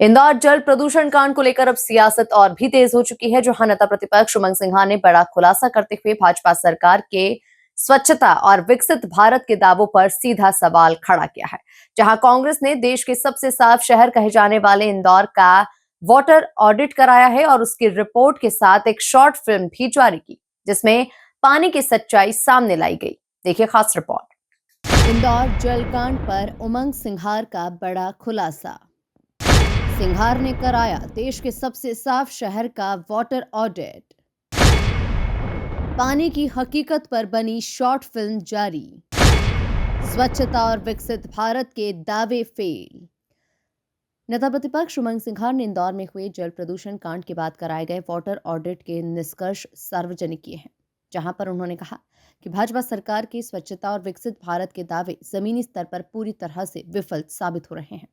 इंदौर जल प्रदूषण कांड को लेकर अब सियासत और भी तेज हो चुकी है, जहां नेता प्रतिपक्ष उमंग सिंघार ने बड़ा खुलासा करते हुए भाजपा सरकार के स्वच्छता और विकसित भारत के दावों पर सीधा सवाल खड़ा किया है। जहां कांग्रेस ने देश के सबसे साफ शहर कहे जाने वाले इंदौर का वाटर ऑडिट कराया है और उसकी रिपोर्ट के साथ एक शॉर्ट फिल्म भी जारी की, जिसमें पानी की सच्चाई सामने लाई गई। देखिए खास रिपोर्ट। इंदौर जलकांड पर उमंग सिंघार का बड़ा खुलासा। सिंघार ने कराया देश के सबसे साफ शहर का वाटर ऑडिट। पानी की हकीकत पर बनी शॉर्ट फिल्म जारी। स्वच्छता और विकसित भारत के दावे फेल। नेता प्रतिपक्ष उमंग सिंघार ने इंदौर में हुए जल प्रदूषण कांड के बाद कराए गए वाटर ऑडिट के निष्कर्ष सार्वजनिक किए हैं, जहां पर उन्होंने कहा कि भाजपा सरकार के स्वच्छता और विकसित भारत के दावे जमीनी स्तर पर पूरी तरह से विफल साबित हो रहे हैं।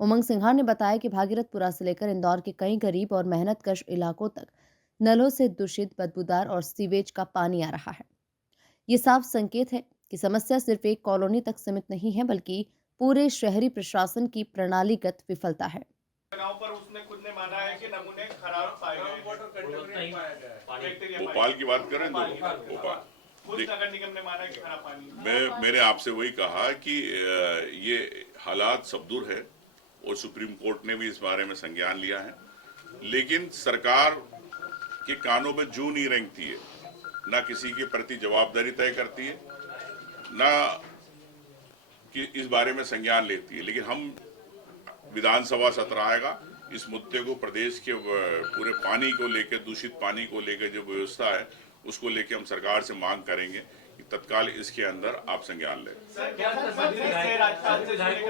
उमंग सिंघार ने बताया कि भागीरथपुरा से लेकर इंदौर के कई गरीब और मेहनतकश इलाकों तक नलों से दूषित, बदबूदार और सीवेज का पानी आ रहा है। ये साफ संकेत है कि समस्या सिर्फ एक कॉलोनी तक सीमित नहीं है, बल्कि पूरे शहरी प्रशासन की प्रणालीगत विफलता है। पर उसने खुद ने माना है कि नमूने खराब पाए गए। भोपाल की बात करें तो भोपाल खुद नगर निगम ने माना है कि खराब पानी। मैंने आपसे वही कहा कि ये हालात सब दूर है और सुप्रीम कोर्ट ने भी इस बारे में संज्ञान लिया है, लेकिन सरकार के कानों में जूं नहीं रेंगती है, ना किसी के प्रति जवाबदारी तय करती है, ना कि इस बारे में संज्ञान लेती है। लेकिन हम विधानसभा सत्र आएगा, इस मुद्दे को, प्रदेश के पूरे पानी को लेकर, दूषित पानी को लेकर जो व्यवस्था है उसको लेकर हम सरकार से मांग करेंगे कि तत्काल इसके अंदर आप संज्ञान लें।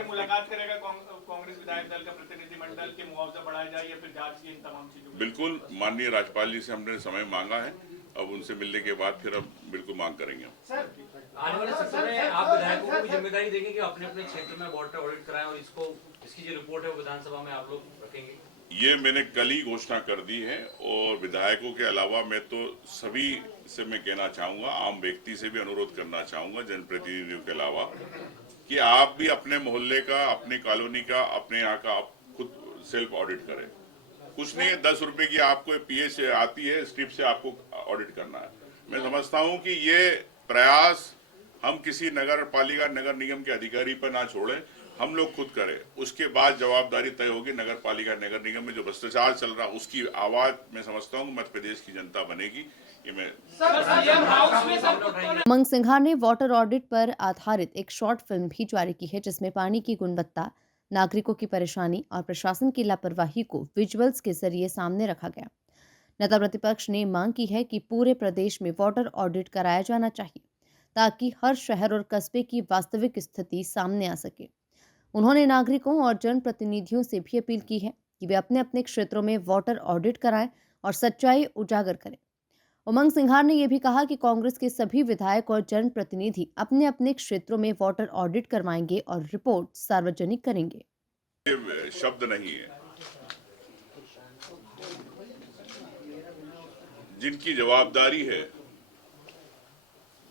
मुलाकात करेगा कांग्रेस विधायक दल का प्रतिनिधिमंडल के मुआवजा बढ़ाया जाए या फिर जांच की इन तमाम चीजों? बिल्कुल, माननीय राज्यपाल जी से हमने समय मांगा है, अब उनसे मिलने के बाद फिर हम बिल्कुल मांग करेंगे। आने वाले सत्र में आप विधायकों को भी जिम्मेदारी देंगे कि अपने अपने क्षेत्र में वाटर ऑडिट कराएं और इसकी जो रिपोर्ट है वो विधानसभा में आप लोग रखेंगे? ये मैंने कल ही घोषणा कर दी है और विधायकों के अलावा मैं तो सभी से मैं कहना चाहूंगा, आम व्यक्ति से भी अनुरोध करना चाहूंगा, जनप्रतिनिधियों के अलावा, कि आप भी अपने मोहल्ले का, अपने कॉलोनी का, अपने यहाँ का आप खुद सेल्फ ऑडिट करें। कुछ नहीं है, 10 रुपए की आपको पीएच आती है, स्ट्रिप से आपको ऑडिट करना है। मैं समझता हूँ कि ये प्रयास हम किसी नगर पालिका, नगर निगम के अधिकारी पर ना छोड़ें, हम लोग खुद करें। उसके बाद जवाबदारी तय होगी नगर पालिका, नगर निगम में जो भ्रष्टाचार चल रहा, उसकी आवाज मैं समझता हूँ मध्य प्रदेश की जनता बनेगी। ये मैं उमंग सिंघार ने वाटर ऑडिट पर आधारित एक शॉर्ट फिल्म भी जारी की है, जिसमें पानी की गुणवत्ता, नागरिकों की परेशानी और प्रशासन की लापरवाही को विजुअल्स के जरिए सामने रखा गया। नेता प्रतिपक्ष ने मांग की है कि पूरे प्रदेश में वाटर ऑडिट कराया जाना चाहिए, ताकि हर शहर और कस्बे की वास्तविक स्थिति सामने आ सके। उन्होंने नागरिकों और जनप्रतिनिधियों से भी अपील की है कि वे अपने अपने क्षेत्रों में वाटर ऑडिट कराएं और सच्चाई उजागर करें। उमंग सिंघार ने यह भी कहा कि कांग्रेस के सभी विधायक और जनप्रतिनिधि अपने अपने क्षेत्रों में वाटर ऑडिट करवाएंगे और रिपोर्ट सार्वजनिक करेंगे। ये शब्द नहीं है, जिनकी जवाबदारी है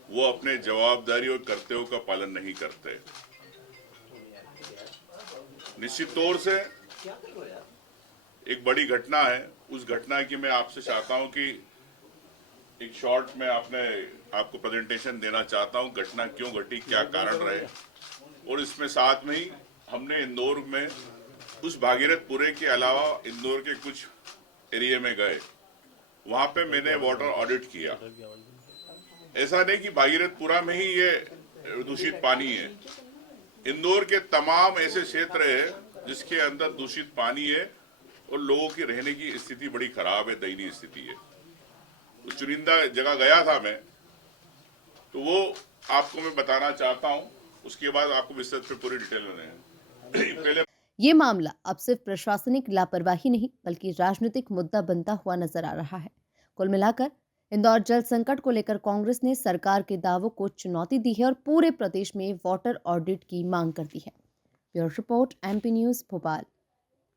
वो अपने जवाबदारी और कर्तव्यों का पालन नहीं करते। निश्चित तौर से एक बड़ी घटना है, उस घटना की मैं आपसे चाहता हूं कि एक शॉर्ट में आपको प्रेजेंटेशन देना चाहता हूं, घटना क्यों घटी, क्या कारण रहे, और इसमें साथ में ही हमने इंदौर में उस भागीरथपुरे के अलावा इंदौर के कुछ एरिया में गए, वहां पे मैंने वाटर ऑडिट किया। ऐसा नहीं कि भागीरथपुरा में ही ये दूषित पानी है, इंदौर के तमाम ऐसे क्षेत्र है जिसके अंदर दूषित पानी है और लोगों की रहने की स्थिति बड़ी खराब है, दयनीय स्थिति है। तो चुनिंदा जगह गया था मैं, तो वो आपको मैं बताना चाहता हूं, उसके बाद आपको विस्तृत पे पूरी डिटेल देंगे। पहले ये मामला अब सिर्फ प्रशासनिक लापरवाही नहीं, बल्कि राजनीतिक मुद्दा बनता हुआ नजर आ रहा है। कुल मिलाकर इंदौर जल संकट को लेकर कांग्रेस ने सरकार के दावों को चुनौती दी है और पूरे प्रदेश में वाटर ऑडिट की मांग कर दी है। Bureau report, MP news, Bhopal.